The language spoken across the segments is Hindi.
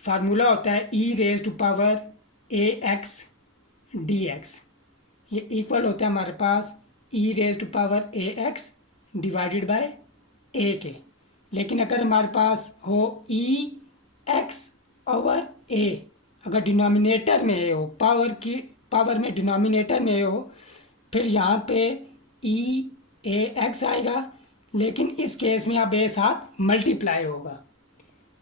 फार्मूला होता है e raise to power a x d x. ये इक्वल होता है हमारे पास e raise to power a x divided by a k. लेकिन अगर हमारे पास हो ई एक्स ओवर ए, अगर डिनोमिनेटर में ए हो, पावर में डिनोमिनेटर में ए हो, फिर यहाँ पे ई ए एक्स आएगा, लेकिन इस केस में अब ए साथ मल्टीप्लाई होगा,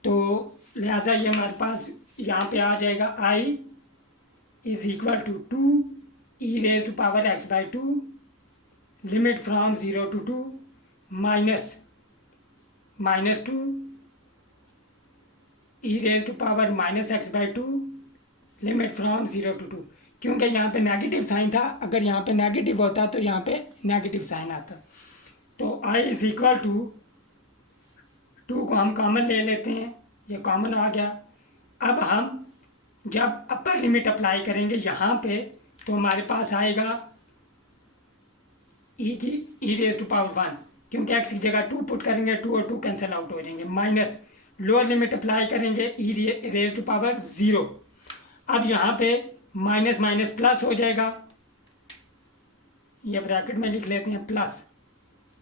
तो लिहाजा ये हमारे पास यहाँ पे आ जाएगा I is equal to e raise to power x by two limit from 0 to 2 minus two e raise to power minus x by two limit from 0 to 2। क्योंकि यहाँ पे नेगेटिव साइन था, अगर यहाँ पे नेगेटिव होता तो यहाँ पे नेगेटिव साइन आता। तो आई इज इक्वल टू को हम कॉमन ले लेते हैं, ये कॉमन आ गया। अब हम जब अपर लिमिट अप्लाई करेंगे यहाँ पे, तो हमारे पास आएगा ई रेज टू पावर 1, क्योंकि एक्स की जगह 2 पुट करेंगे, 2 और 2 कैंसिल आउट हो जाएंगे, माइनस लोअर लिमिट अप्लाई करेंगे ई रेज टू पावर 0। अब यहाँ पे माइनस माइनस प्लस हो जाएगा, ये ब्रैकेट में लिख लेते हैं प्लस।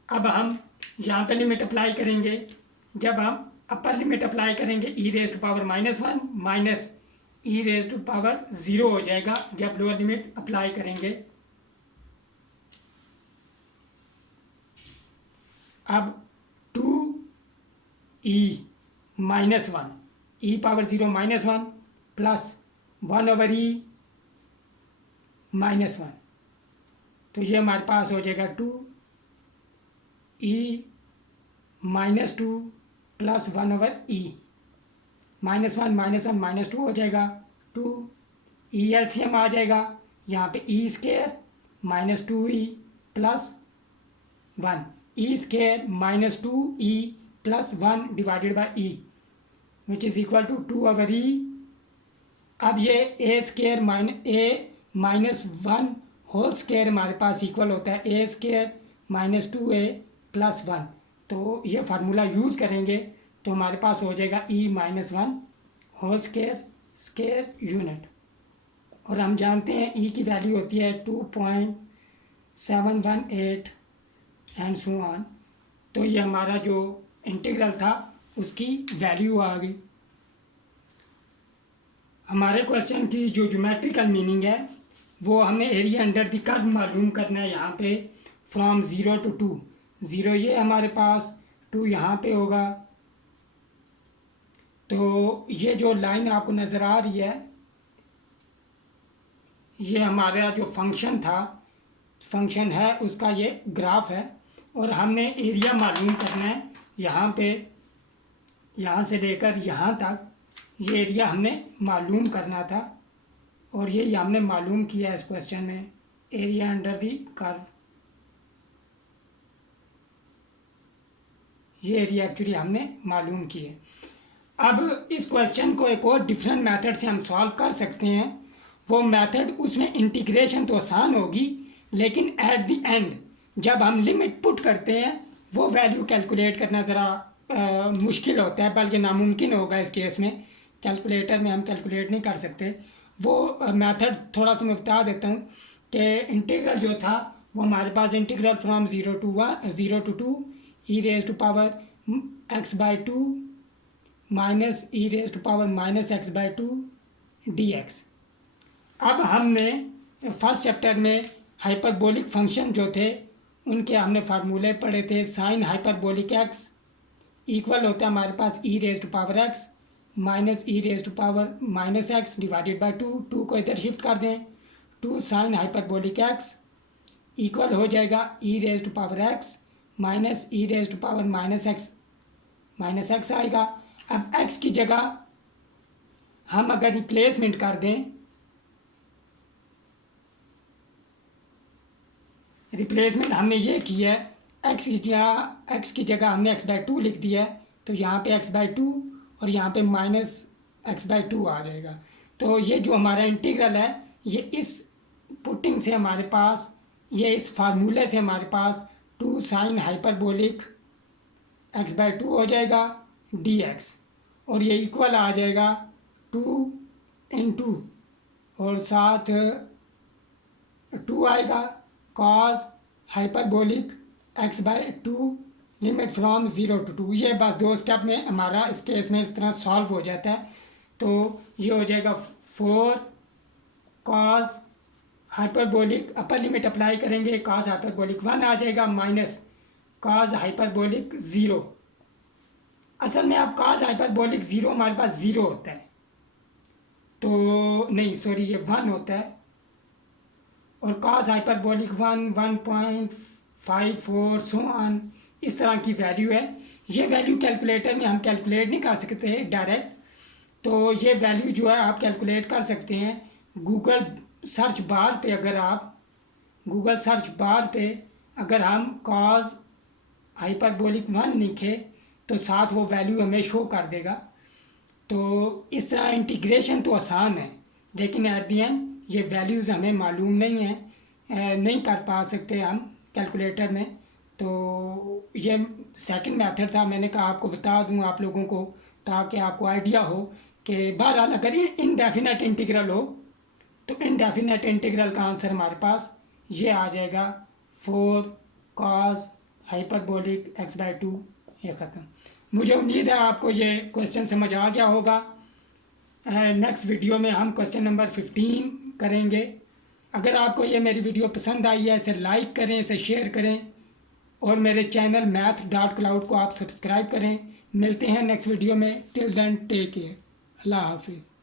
अब हम यहाँ पे लिमिट अप्लाई करेंगे, जब हम अपर लिमिट अप्लाई करेंगे e raise to power -1 minus e raise to power 0 हो जाएगा जब लोअर लिमिट अप्लाई करेंगे। अब 2e -1 e power 0 -1 plus 1/e -1, तो ये हमारे पास हो जाएगा 2e -2 प्लस 1/e -1 -2 हो जाएगा 2 e एलसीएम आ जाएगा यहाँ पे e square -2e plus 1 e square -2e plus 1 divided by e which is equal to 2/e। अब ये a स्केयर -1 होल स्केयर हमारे पास इक्वल होता है a स्केयर -2a प्लस 1, तो ये फार्मूला यूज़ करेंगे तो हमारे पास हो जाएगा e -1 होल स्केयर यूनिट। और हम जानते हैं e की वैल्यू होती है 2.718 एंड सो ऑन। तो ये हमारा जो इंटीग्रल था उसकी वैल्यू आ गई। हमारे क्वेश्चन की जो ज्योमेट्रिकल मीनिंग है वो हमने एरिया अंडर द कर्व मालूम करना है। यहाँ पे फ्रॉम 0 to 2, 0 ये हमारे पास, 2 यहाँ पे होगा। तो ये जो लाइन आपको नज़र आ रही है ये हमारा जो फंक्शन है उसका ये ग्राफ है, और हमने एरिया मालूम करना है। यहाँ पे यहाँ से लेकर यहाँ तक ये एरिया हमने मालूम करना था, और ये हमने मालूम किया इस क्वेश्चन में, एरिया अंडर दी कर्व। ये एरिया एक्चुअली हमने मालूम किए। अब इस क्वेश्चन को एक और डिफरेंट मेथड से हम सॉल्व कर सकते हैं। वो मेथड, उसमें इंटीग्रेशन तो आसान होगी, लेकिन एट द एंड जब हम लिमिट पुट करते हैं वो वैल्यू कैलकुलेट करना ज़रा मुश्किल होता है, बल्कि नामुमकिन होगा इस केस में। कैलकुलेटर में हम कैलकुलेट नहीं कर सकते। वो मेथड थोड़ा सा मैं बता देता हूँ कि इंटीग्रल जो था वो हमारे पास integral from 0 to 2 e raise to power x/2 minus e raise to power -x/2 dx। अब हमने फर्स्ट चैप्टर में हाइपरबोलिक फंक्शन जो थे उनके हमने फार्मूले पढ़े थे। साइन हाइपरबोलिक x इक्वल होता है हमारे पास e raise to power x minus e raise to power -x divided by 2 को इधर शिफ्ट कर दें, 2 साइन हाइपरबोलिक x इक्वल हो जाएगा e raise to power x minus e raise to power -x आएगा। अब x की जगह हम अगर रिप्लेसमेंट कर दें, रिप्लेसमेंट हमने ये किया है, x की जगह हमने x/2 लिख दिया है, तो यहाँ पे x/2 और यहाँ पे -x/2 आ जाएगा। तो ये जो हमारा इंटीग्रल है ये इस पुटिंग से हमारे पास, ये इस फार्मूले से हमारे पास 2 साइन हाइपरबोलिक x/2 हो जाएगा dx, और ये इक्वल आ जाएगा 2 और साथ 2 आएगा cos hyperbolic x/2 limit from 0 to 2। ये बस 2 स्टेप में हमारा इस केस में इस तरह सॉल्व हो जाता है। तो ये हो जाएगा 4 कॉस हाइपरबोलिक, अपर लिमिट अप्लाई करेंगे, कॉस हाइपरबोलिक 1 आ जाएगा माइनस कॉस हाइपरबोलिक 0। असल में आप कॉस हाइपरबोलिक 0 हमारे पास 0 होता है, तो नहीं सॉरी ये 1 होता है, और कॉस हाइपरबोलिक 1 1.54 सो ऑन इस तरह की वैल्यू है। ये वैल्यू कैलकुलेटर में हम कैलकुलेट नहीं कर सकते डायरेक्ट, तो ये वैल्यू जो है आप कैलकुलेट कर सकते हैं गूगल सर्च बार पे। अगर आप गूगल सर्च बार पे अगर हम कॉस हाइपरबोलिक 1 लिखें तो साथ वो वैल्यू हमें शो कर देगा। तो इस तरह इंटीग्रेशन तो आसान है, लेकिन एट दी एंड ये वैल्यूज़ हमें मालूम नहीं है, नहीं कर पा सकते हम कैलकुलेटर में। तो ये सेकंड मेथड था, मैंने कहा आपको बता दूं आप लोगों को ताकि आपको आइडिया हो कि बहरहाल अगर ये इनडेफिनेट इंटीग्रल हो तो इनडेफिनेट इंटीग्रल का आंसर हमारे पास ये आ जाएगा 4 कॉस हाइपरबोलिक x/2। ये ख़त्म। मुझे उम्मीद है आपको ये क्वेश्चन समझ आ गया होगा। नेक्स्ट वीडियो में हम क्वेश्चन नंबर 15 करेंगे। अगर आपको ये मेरी वीडियो पसंद आई है इसे लाइक करें, इसे शेयर करें, और मेरे चैनल math.cloud को आप सब्सक्राइब करें। मिलते हैं नेक्स्ट वीडियो में। Till then take care. अल्लाह हाफिज़।